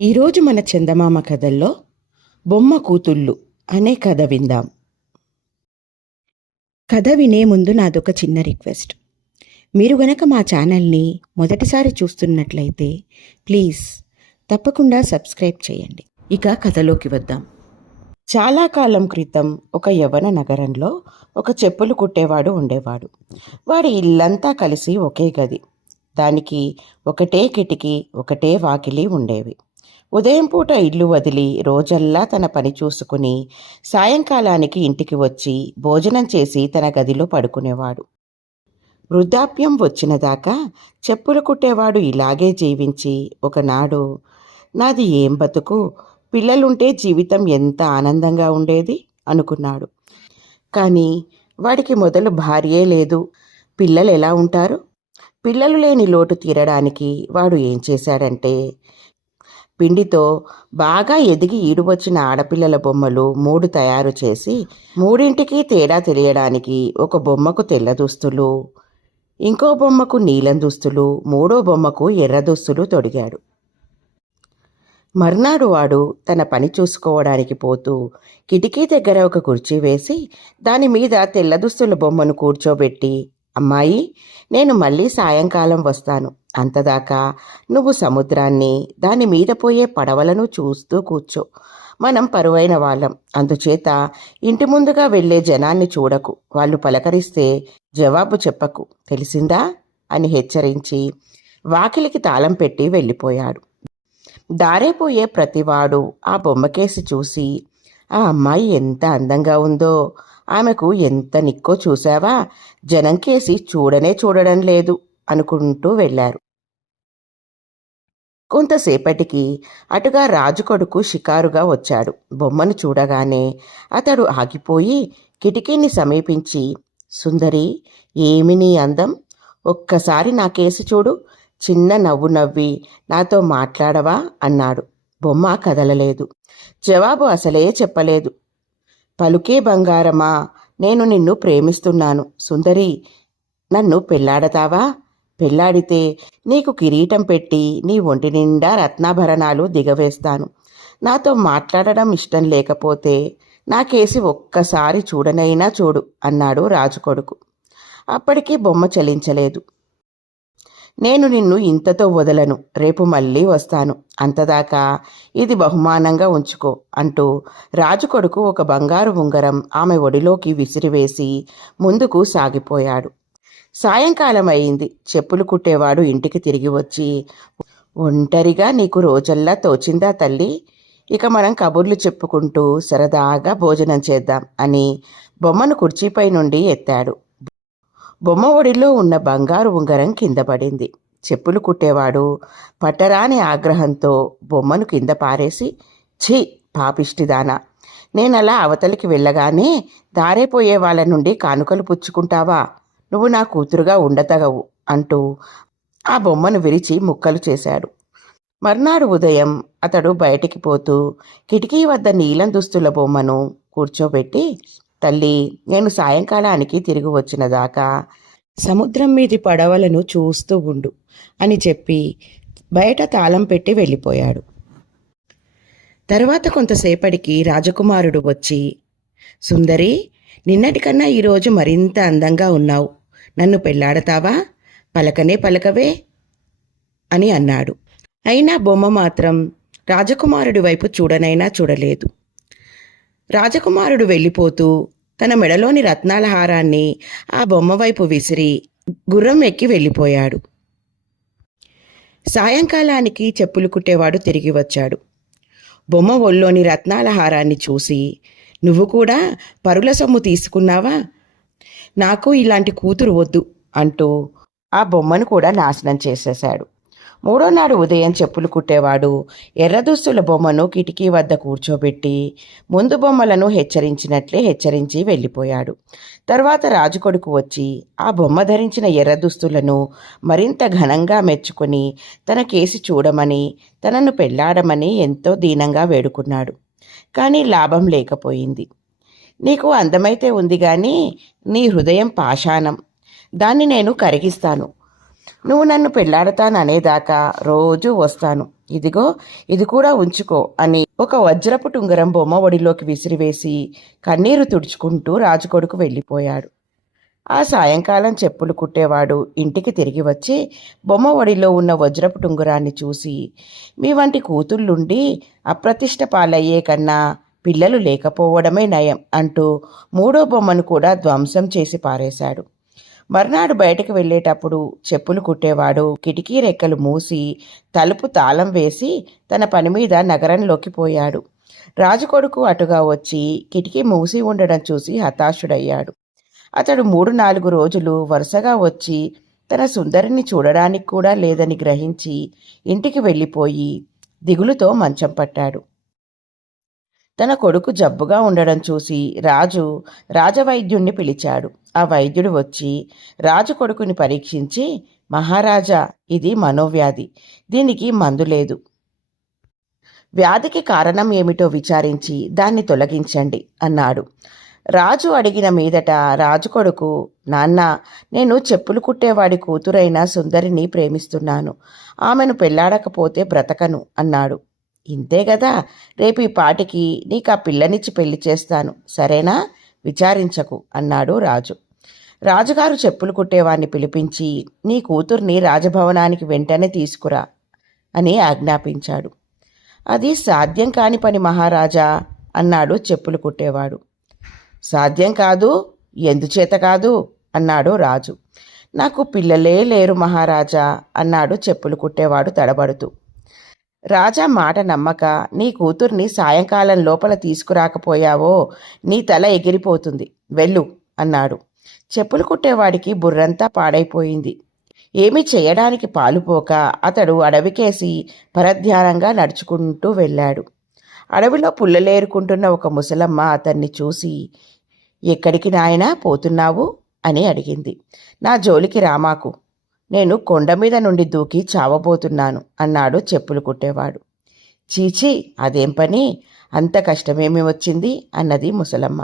ఈరోజు మన చందమామ కథల్లో బొమ్మ కూతుళ్ళు అనే కథ విందాం. కథ వినే ముందు నాదొక చిన్న రిక్వెస్ట్. మీరు గనక మా ఛానల్ని మొదటిసారి చూస్తున్నట్లయితే ప్లీజ్ తప్పకుండా సబ్స్క్రైబ్ చేయండి. ఇక కథలోకి వద్దాం. చాలా కాలం క్రితం ఒక యవ్వన నగరంలో ఒక చెప్పులు కుట్టేవాడు ఉండేవాడు. వాడి ఇల్లంతా కలిసి ఒకే గది. దానికి ఒకటే కిటికీ, ఒకటే వాకిలి ఉండేవి. ఉదయం పూట ఇల్లు వదిలి రోజల్లా తన పని చూసుకుని సాయంకాలానికి ఇంటికి వచ్చి భోజనం చేసి తన గదిలో పడుకునేవాడు. వృద్ధాప్యం వచ్చినదాకా చెప్పులు కుట్టేవాడు ఇలాగే జీవించి ఒకనాడు, నాది ఏం బతుకు, పిల్లలుంటే జీవితం ఎంత ఆనందంగా ఉండేది అనుకున్నాడు. కానీ వాడికి మొదలు భార్యే లేదు, పిల్లలు ఎలా ఉంటారు? పిల్లలు లేని లోటు తీరడానికి వాడు ఏం చేశాడంటే, పిండితో బాగా ఎదిగి ఈడువచ్చిన ఆడపిల్లల బొమ్మలు 3 తయారు చేసి, మూడింటికి తేడా తెలియడానికి ఒక బొమ్మకు తెల్ల దుస్తులు, ఇంకో బొమ్మకు నీలం దుస్తులు, మూడో బొమ్మకు ఎర్ర దుస్తులు తొడిగాడు. మర్నాడు వాడు తన పని చూసుకోవడానికి పోతూ కిటికీ దగ్గర ఒక కుర్చీ వేసి దాని మీద తెల్ల దుస్తుల బొమ్మను కూర్చోబెట్టి, అమ్మాయి, నేను మళ్ళీ సాయంకాలం వస్తాను. అంతదాకా నువ్వు సముద్రాన్ని, దాని మీద పోయే పడవలను చూస్తూ కూర్చో. మనం పరువైన వాళ్ళం, అందుచేత ఇంటి ముందుగా వెళ్ళే జనాన్ని చూడకు. వాళ్ళు పలకరిస్తే జవాబు చెప్పకు, తెలిసిందా అని హెచ్చరించి వాకిలికి తాళం పెట్టి వెళ్ళిపోయాడు. దారేపోయే ప్రతివాడు ఆ బొమ్మకేసి చూసి, ఆ అమ్మాయి ఎంత అందంగా ఉందో, ఆమెకు ఎంత నిక్కో చూశావా, జనంకేసి చూడనే చూడడం లేదు అనుకుంటూ వెళ్ళారు. కొంతసేపటికి అటుగా రాజు కొడుకు షికారుగా వచ్చాడు. బొమ్మను చూడగానే అతడు ఆగిపోయి కిటికీని సమీపించి, సుందరి, ఏమి నీ అందం, ఒక్కసారి నా కేసి చూడు, చిన్న నవ్వు నవ్వి నాతో మాట్లాడవా అన్నాడు. బొమ్మ కదలలేదు. జవాబు అసలే చెప్పలేదు. పలుకే బంగారమా, నేను నిన్ను ప్రేమిస్తున్నాను. సుందరి, నన్ను పెళ్లాడతావా? పెళ్లాడితే నీకు కిరీటం పెట్టి నీ ఒంటి నిండా రత్నాభరణాలు దిగవేస్తాను. నాతో మాట్లాడడం ఇష్టం లేకపోతే నాకేసి ఒక్కసారి చూడనైనా చూడు అన్నాడు రాజు కొడుకు. అప్పటికీ బొమ్మ చలించలేదు. నేను నిన్ను ఇంతతో వదలను, రేపు మళ్ళీ వస్తాను, అంతదాకా ఇది బహుమానంగా ఉంచుకో అంటూ రాజు కొడుకు ఒక బంగారు ఉంగరం ఆమె ఒడిలోకి విసిరివేసి ముందుకు సాగిపోయాడు. సాయంకాలం అయింది. చెప్పులు కుట్టేవాడు ఇంటికి తిరిగి వచ్చి, ఒంటరిగా నీకు రోజల్లా తోచిందా తల్లి? ఇక మనం కబుర్లు చెప్పుకుంటూ సరదాగా భోజనం చేద్దాం అని బొమ్మను కుర్చీపై నుండి ఎత్తాడు. బొమ్మ ఒడిలో ఉన్న బంగారు ఉంగరం కింద పడింది. చెప్పులు కుట్టేవాడు పట్టరాని ఆగ్రహంతో బొమ్మను కింద పారేసి, ఛీ పాపిష్టిదానా, నేనలా అవతలికి వెళ్ళగానే దారేపోయే వాళ్ళ నుండి కానుకలు పుచ్చుకుంటావా? నువ్వు నా కూతురుగా ఉండతగవు అంటూ ఆ బొమ్మను విరిచి ముక్కలు చేశాడు. మర్నాడు ఉదయం అతడు బయటికి పోతూ కిటికీ వద్ద నీలం దుస్తుల బొమ్మను కూర్చోబెట్టి, తల్లి, నేను సాయంకాలానికి తిరిగి వచ్చిన దాకా సముద్రం మీది పడవలను చూస్తూ ఉండు అని చెప్పి బయట తాళం పెట్టి వెళ్ళిపోయాడు. తర్వాత కొంతసేపటికి రాజకుమారుడు వచ్చి, సుందరి, నిన్నటికన్నా ఈరోజు మరింత అందంగా ఉన్నావు, నన్ను పెళ్లాడతావా? పలకనే పలకవే అని అన్నాడు. అయినా బొమ్మ మాత్రం రాజకుమారుడి వైపు చూడనైనా చూడలేదు. రాజకుమారుడు వెళ్ళిపోతూ తన మెడలోని రత్నాల హారాన్ని ఆ బొమ్మ వైపు విసిరి గుర్రం ఎక్కి వెళ్ళిపోయాడు. సాయంకాలానికి చెప్పులు కుట్టేవాడు తిరిగి వచ్చాడు. బొమ్మ ఒళ్ళోని రత్నాల హారాన్ని చూసి, నువ్వు కూడా పరుల సొమ్ము తీసుకున్నావా? నాకు ఇలాంటి కూతురు వద్దు అంటూ ఆ బొమ్మను కూడా నాశనం చేసేశాడు. మూడో నాడు ఉదయం చెప్పులు కుట్టేవాడు ఎర్రదుస్తుల బొమ్మను కిటికీ వద్ద కూర్చోబెట్టి ముందు బొమ్మలను హెచ్చరించినట్లే హెచ్చరించి వెళ్ళిపోయాడు. తర్వాత రాజుకొడుకు వచ్చి ఆ బొమ్మ ధరించిన ఎర్రదుస్తులను మరింత ఘనంగా మెచ్చుకొని తన కేసి చూడమని, తనను పెళ్లాడమని ఎంతో దీనంగా వేడుకున్నాడు. కానీ లాభం లేకపోయింది. నీకు అందమైతే ఉంది కానీ నీ హృదయం పాషాణం, దాన్ని నేను కరిగిస్తాను. నువ్వు నన్ను పెళ్లాడతాననేదాకా రోజూ వస్తాను. ఇదిగో ఇది కూడా ఉంచుకో అని ఒక వజ్రపు టుంగరం బొమ్మ ఒడిలోకి విసిరివేసి కన్నీరు తుడుచుకుంటూ రాజుకొడుకు వెళ్ళిపోయాడు. ఆ సాయంకాలం చెప్పులు కుట్టేవాడు ఇంటికి తిరిగి వచ్చి బొమ్మ ఒడిలో ఉన్న వజ్రపు టుంగురాన్ని చూసి, మీ వంటి కూతుళ్ళుండి అప్రతిష్ట పాలయ్యే కన్నా పిల్లలు లేకపోవడమే నయం అంటూ మూడో బొమ్మను కూడా ధ్వంసం చేసి పారేశాడు. మర్నాడు బయటకు వెళ్ళేటప్పుడు చెప్పులు కుట్టేవాడు కిటికీ రెక్కలు మూసి తలుపు తాళం వేసి తన పని మీద నగరంలోకి పోయాడు. రాజుకొడుకు అటుగా వచ్చి కిటికీ మూసి ఉండడం చూసి హతాశుడయ్యాడు. అతడు 3-4 రోజులు వరుసగా వచ్చి తన సుందరిని చూడడానికి కూడా లేదని గ్రహించి ఇంటికి వెళ్ళిపోయి దిగులుతో మంచం పట్టాడు. తన కొడుకు జబ్బుగా ఉండడం చూసి రాజు రాజవైద్యుణ్ణి పిలిచాడు. ఆ వైద్యుడు వచ్చి రాజు కొడుకుని పరీక్షించి, మహారాజా, ఇది మనోవ్యాధి, దీనికి మందు లేదు. వ్యాధికి కారణం ఏమిటో విచారించి దాన్ని తొలగించండి అన్నాడు. రాజు అడిగిన మీదట రాజు కొడుకు, నాన్న, నేను చెప్పులు కుట్టేవాడి కూతురైన సుందరిని ప్రేమిస్తున్నాను, ఆమెను పెళ్లాడకపోతే బ్రతకను అన్నాడు. ఇంతే కదా, రేపు ఈ పాటికి నీకు ఆ పిల్లనిచ్చి పెళ్లి చేస్తాను, సరేనా, విచారించకు అన్నాడు రాజు. రాజుగారు చెప్పులు కుట్టేవాడిని పిలిపించి, నీ కూతుర్ని రాజభవనానికి వెంటనే తీసుకురా అని ఆజ్ఞాపించాడు. అది సాధ్యం కాని పని మహారాజా అన్నాడు చెప్పులు కుట్టేవాడు. సాధ్యం కాదు, ఎందుచేత కాదు అన్నాడు రాజు. నాకు పిల్లలే లేరు మహారాజా అన్నాడు చెప్పులు కుట్టేవాడు తడబడుతూ. రాజా మాట నమ్మక, నీ కూతుర్ని సాయంకాలం లోపల తీసుకురాకపోయావో నీ తల ఎగిరిపోతుంది, వెళ్ళు అన్నాడు. చెప్పులు కుట్టేవాడికి బుర్రంతా పాడైపోయింది. ఏమీ చేయడానికి పాలుపోక అతడు అడవికేసి పరధ్యానంగా నడుచుకుంటూ వెళ్ళాడు. అడవిలో పుల్లలేరుకుంటున్న ఒక ముసలమ్మ అతన్ని చూసి, ఎక్కడికి నాయనా పోతున్నావు అని అడిగింది. నా జోలికి రామాకు, నేను కొండ మీద నుండి దూకి చావబోతున్నాను అన్నాడు చెప్పులు కుట్టేవాడు. చీచీ, అదేం పని, అంత కష్టమేమి వచ్చింది అన్నది ముసలమ్మ.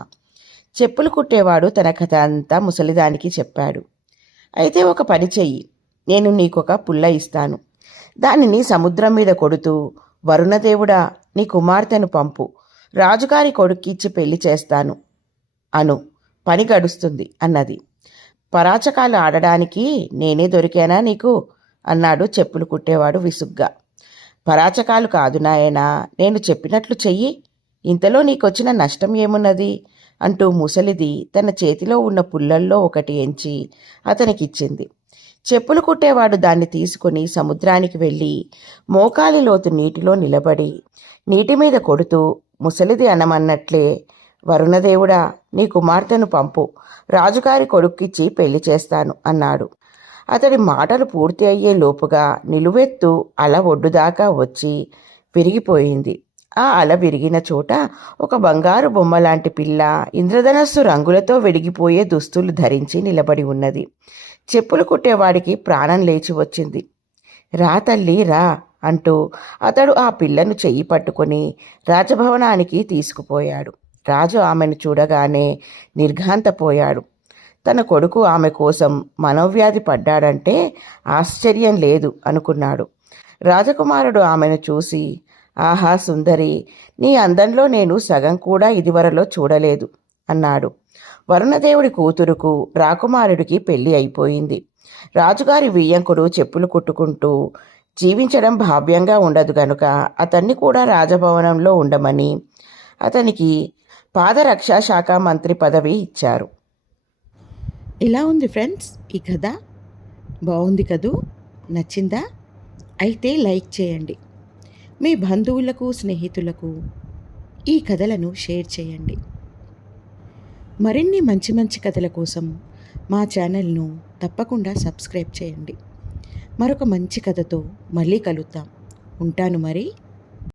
చెప్పులు కుట్టేవాడు తన కథ అంతా ముసలిదానికి చెప్పాడు. అయితే ఒక పని చెయ్యి, నేను నీకొక పుల్ల ఇస్తాను, దానిని సముద్రం మీద కొడుతూ, వరుణదేవుడా, నీ కుమార్తెను పంపు, రాజుగారి కొడుక్కిచ్చి పెళ్లి చేస్తాను అను, పని గడుస్తుంది అన్నది. పరాచకాలు ఆడడానికి నేనే దొరికానా నీకు అన్నాడు చెప్పులు కుట్టేవాడు విసుగ్గా. పరాచకాలు కాదు నాయనా, నేను చెప్పినట్లు చెయ్యి, ఇంతలో నీకొచ్చిన నష్టం ఏమున్నది అంటూ ముసలిది తన చేతిలో ఉన్న పుల్లల్లో ఒకటి ఎంచి అతనికిచ్చింది. చెప్పులు కుట్టేవాడు దాన్ని తీసుకుని సముద్రానికి వెళ్ళి మోకాలి లోతు నీటిలో నిలబడి నీటి మీద కొడుతూ ముసలిది అనమన్నట్లే, వరుణదేవుడా, నీ కుమార్తెను పంపు, రాజుగారి కొడుక్కిచ్చి పెళ్లి చేస్తాను అన్నాడు. అతడి మాటలు పూర్తి అయ్యే లోపుగా నిలువెత్తు అల ఒడ్డుదాకా వచ్చి విరిగిపోయింది. ఆ అల విరిగిన చోట ఒక బంగారు బొమ్మలాంటి పిల్ల ఇంద్రధనస్సు రంగులతో వెడిగిపోయే దుస్తులు ధరించి నిలబడి ఉన్నది. చెప్పులు కుట్టేవాడికి ప్రాణం లేచి వచ్చింది. రా తల్లి రా అంటూ అతడు ఆ పిల్లను చెయ్యి పట్టుకొని రాజభవనానికి తీసుకుపోయాడు. రాజు ఆమెను చూడగానే నిర్ఘాంతపోయాడు. తన కొడుకు ఆమె కోసం మనోవ్యాధి పడ్డాడంటే ఆశ్చర్యం లేదు అనుకున్నాడు. రాజకుమారుడు ఆమెను చూసి, ఆహా సుందరి, నీ అందంలో నేను సగం కూడా ఇదివరలో చూడలేదు అన్నాడు. వరుణదేవుడి కూతురుకు రాకుమారుడికి పెళ్లి అయిపోయింది. రాజుగారి వియ్యంకుడు చెప్పులు కుట్టుకుంటూ జీవించడం భావ్యంగా ఉండదు గనుక అతన్ని కూడా రాజభవనంలో ఉండమని అతనికి పాదరక్షా శాఖ మంత్రి పదవి ఇచ్చారు. ఇలా ఉంది ఫ్రెండ్స్ ఈ కథ. బాగుంది కదూ, నచ్చిందా? అయితే లైక్ చేయండి, మీ బంధువులకు స్నేహితులకు ఈ కథలను షేర్ చేయండి. మరిన్ని మంచి మంచి కథల కోసం మా ఛానల్ను తప్పకుండా సబ్స్క్రైబ్ చేయండి. మరొక మంచి కథతో మళ్ళీ కలుద్దాం. ఉంటాను మరి.